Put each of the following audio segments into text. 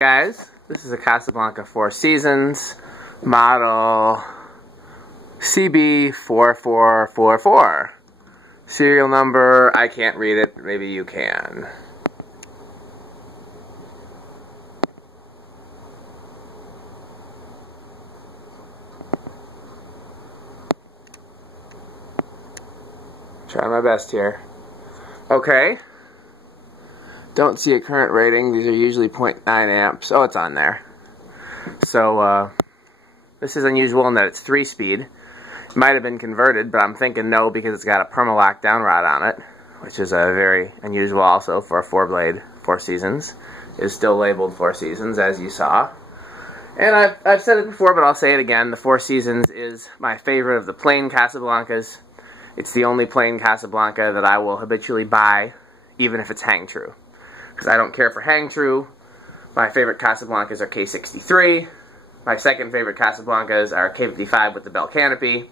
Guys, this is a Casablanca Four Seasons model CB-4444. Serial number, I can't read it, maybe you can. Trying my best here. Okay. Don't see a current rating. These are usually 0.9 amps. Oh, it's on there. So, this is unusual in that it's 3-speed. It might have been converted, but I'm thinking no because it's got a Permalock down rod on it, which is very unusual also for a 4-blade Four Seasons. It is still labeled Four Seasons, as you saw. And I've said it before, but I'll say it again. The Four Seasons is my favorite of the plain Casablancas. It's the only plain Casablanca that I will habitually buy, even if it's hang true. Because I don't care for hang true. My favorite Casablancas are K63. My second favorite Casablancas are K55 with the bell canopy.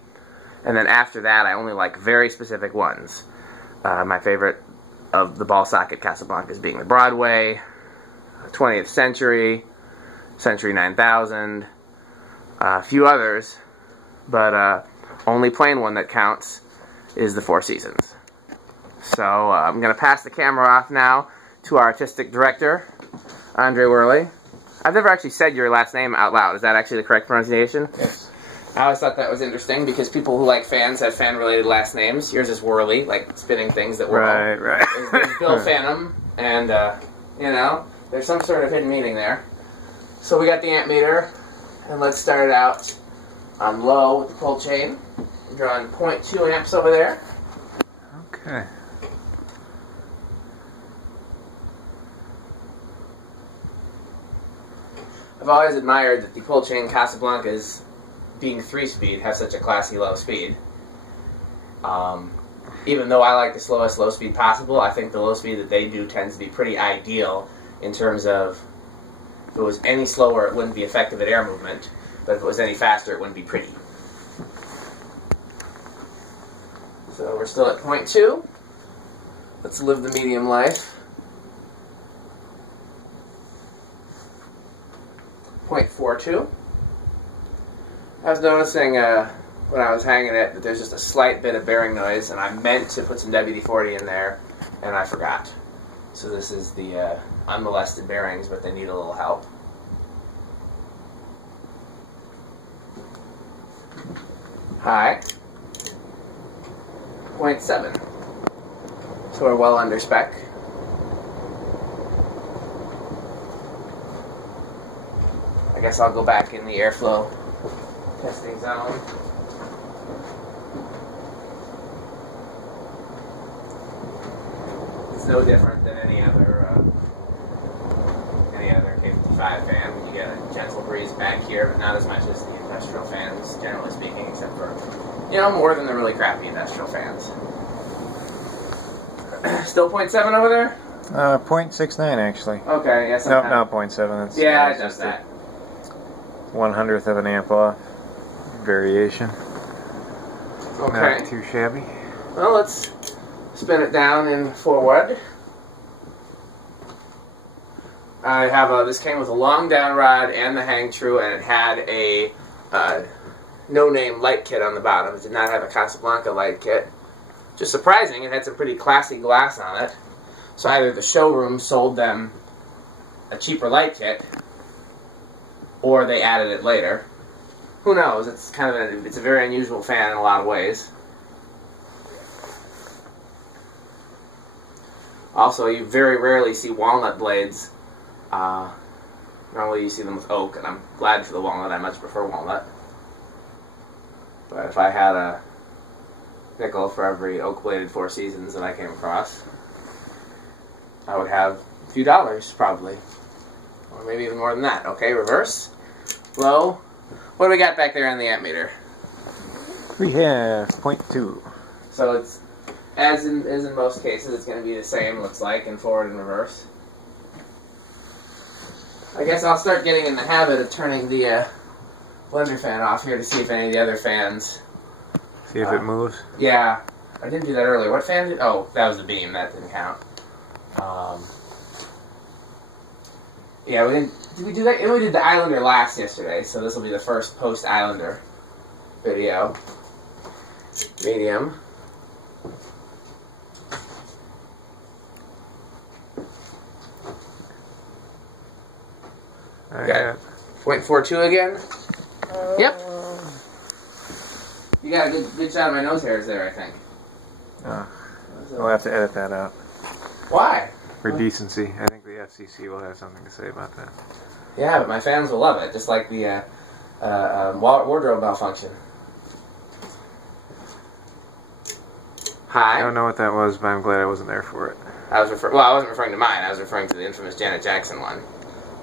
And then after that, I only like very specific ones. My favorite of the ball socket Casablancas being the Broadway, 20th Century, Century 9000, a few others. But only plain one that counts is the Four Seasons. So I'm going to pass the camera off now to our artistic director, Andre Worley. I've never actually said your last name out loud. Is that actually the correct pronunciation? Yes. I always thought that was interesting because people who like fans have fan-related last names. Yours is Worley, like spinning things that whirl. Right. There's Bill Phantom, and, you know, there's some sort of hidden meaning there. So we got the amp meter, and let's start it out on low with the pull chain. I'm drawing 0.2 amps over there. Okay. I've always admired that the pull chain Casablancas, being 3-speed, have such a classy low speed. Even though I like the slowest low speed possible, I think the low speed that they do tends to be pretty ideal in terms of if it was any slower it wouldn't be effective at air movement, but if it was any faster it wouldn't be pretty. So we're still at 0.2. Let's live the medium life. 0.42. I was noticing when I was hanging it that there's just a slight bit of bearing noise, and I meant to put some WD-40 in there, and I forgot. So this is the unmolested bearings, but they need a little help. High. 0.7. So we're well under spec. I guess I'll go back in the airflow testing zone. It's no different than any other K55 fan. You get a gentle breeze back here, but not as much as the industrial fans, generally speaking, except for, you know, more than the really crappy industrial fans. Still 0.7 over there? 0.69 actually. Okay, yeah, no, not 0.7. It's, yeah, it does that. 1/100th of an amp off variation. Okay. Not too shabby. Well, let's spin it down and forward. I have this came with a long down rod and the hang true, and it had a no-name light kit on the bottom. It did not have a Casablanca light kit. Just surprising, it had some pretty classy glass on it. So either the showroom sold them a cheaper light kit, or they added it later. Who knows? It's kind of it's a very unusual fan in a lot of ways. Also, you very rarely see walnut blades. Normally you see them with oak, and I'm glad for the walnut. I much prefer walnut. But if I had a nickel for every oak-bladed Four Seasons that I came across, I would have a few dollars, probably. Or maybe even more than that. Okay, reverse. Low. What do we got back there on the amp meter? We have 0.2. So it's, as in most cases, it's going to be the same, looks like, in forward and reverse. I guess I'll start getting in the habit of turning the blender fan off here to see if any of the other fans... See if it moves? Yeah. I didn't do that earlier. What fan did... Oh, that was the beam. That didn't count. Yeah, we didn't. Did we do that? We did the Islander last yesterday, so this will be the first post-Islander video. Medium. Okay. 0.42 again. Yep. You got a good shot of my nose hairs there, I think. We'll have to edit that out. Why? For decency. I think the FCC will have something to say about that. Yeah, but my fans will love it, just like the wardrobe malfunction. Hi. I don't know what that was, but I'm glad I wasn't there for it. I wasn't referring to mine. I was referring to the infamous Janet Jackson one.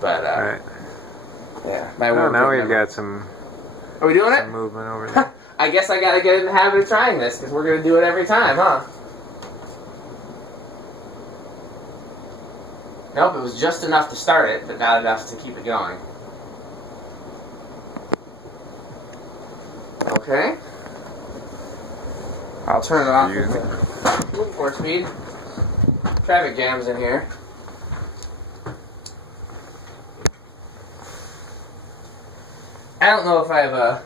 But right. Yeah. Now we've got some. Are we doing it? Some movement over there. I guess I gotta get in the habit of trying this because we're gonna do it every time, huh? Nope, it was just enough to start it, but not enough to keep it going. Okay. I'll turn it off. 4 speed. Traffic jams in here. I don't know if I've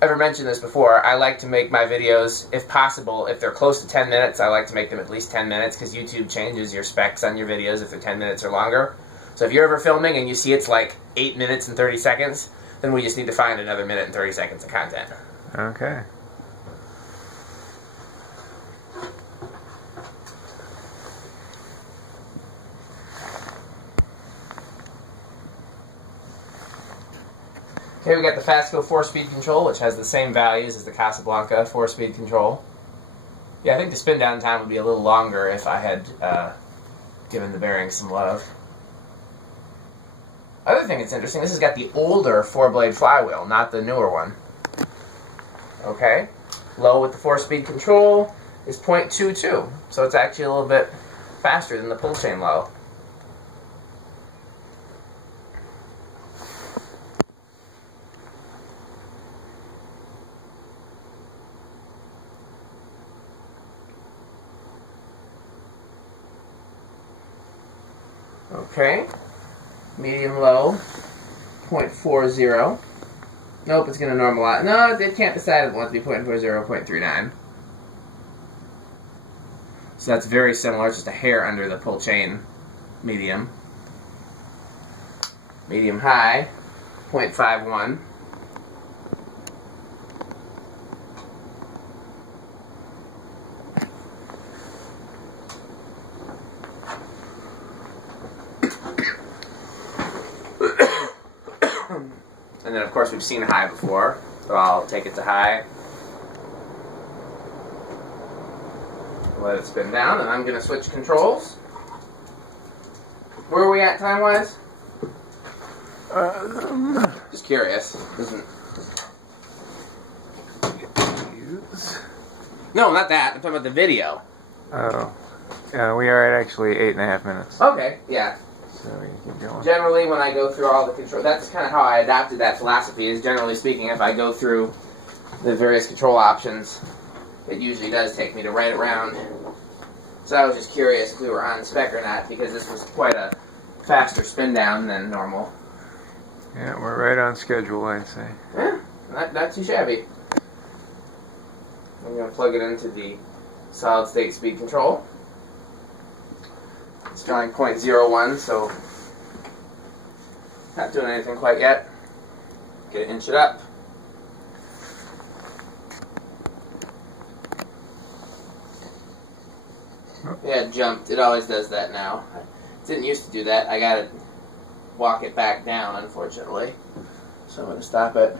ever mentioned this before. I like to make my videos, if possible, if they're close to 10 minutes, I like to make them at least 10 minutes because YouTube changes your specs on your videos if they're 10 minutes or longer. So if you're ever filming and you see it's like 8 minutes and 30 seconds, then we just need to find another minute and 30 seconds of content. Okay. Okay, we got the Fastco 4-speed control, which has the same values as the Casablanca 4-speed control. Yeah, I think the spin down time would be a little longer if I had given the bearings some love. Other thing that's interesting, this has got the older 4-blade flywheel, not the newer one. Okay, low with the 4-speed control is 0.22, so it's actually a little bit faster than the pull chain low. Okay, medium low, 0.40. Nope, it's going to normalize. No, it can't decide if it wants to be 0.40 or 0.39. So that's very similar, it's just a hair under the pull chain medium. Medium high, 0.51. And then, of course, we've seen high before, so I'll take it to high. Let it spin down, and I'm going to switch controls. Where are we at time-wise? Just curious. No, not that. I'm talking about the video. Oh. We are at actually 8.5 minutes. Okay, yeah. So we keep going. Generally, when I go through all the control, that's kind of how I adopted that philosophy, is generally speaking, if I go through the various control options, it usually does take me to right around. So I was just curious if we were on spec or not, because this was quite a faster spin down than normal. Yeah, we're right on schedule, I'd say. Yeah, not too shabby. I'm going to plug it into the solid state speed control. It's drawing 0.01, so not doing anything quite yet. Get it inch it up. Yeah, it jumped. It always does that now. It didn't used to do that. I got to walk it back down, unfortunately. So I'm going to stop it.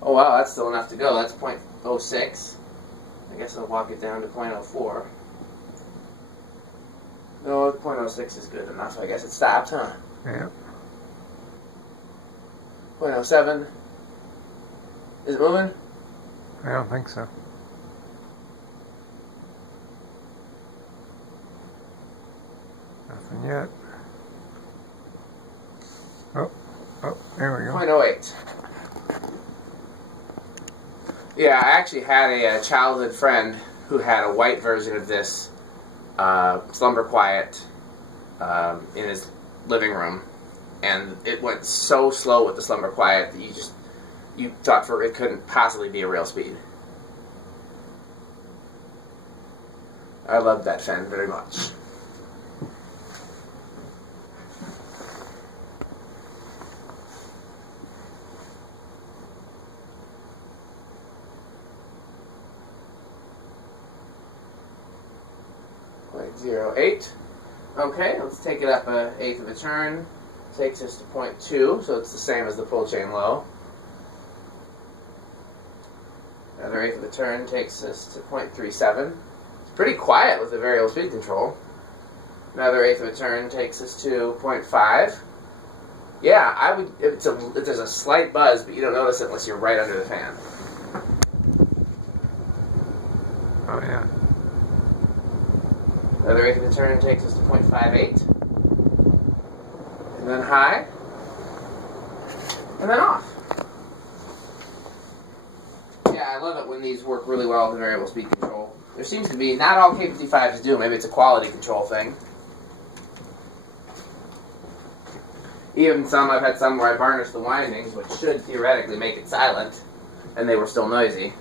Oh wow, that's still enough to go. That's 0.06. I guess I'll walk it down to 0.04. No, 0.06 is good enough. I guess it stopped, huh? Yeah. 0.07. Is it moving? I don't think so. Nothing yet. Oh, there we go. 0.08. Yeah, I actually had a childhood friend who had a white version of this Slumber Quiet in his living room, and it went so slow with the slumber quiet that you thought it couldn't possibly be a real speed. I love that fan very much. .08. Okay, let's take it up an eighth of a turn. Takes us to 0.2, so it's the same as the pull chain low. Another eighth of a turn takes us to 0.37. It's pretty quiet with the variable speed control. Another eighth of a turn takes us to 0.5. Yeah, if there's a slight buzz, but you don't notice it unless you're right under the fan. Oh yeah. Another eighth of a turn takes us to 0.58. And then high. And then off. Yeah, I love it when these work really well with the variable speed control. There seems to be, not all K55s do, maybe it's a quality control thing. Even I've had some where I varnished the windings, which should theoretically make it silent, and they were still noisy.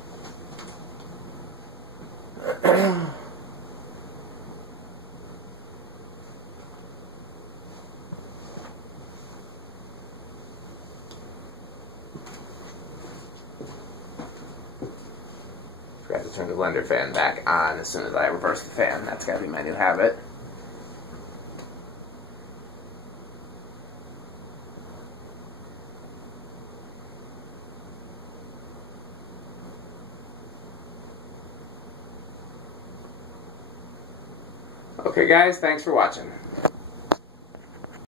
Forgot to turn the blender fan back on as soon as I reverse the fan. That's got to be my new habit. Okay guys, thanks for watching.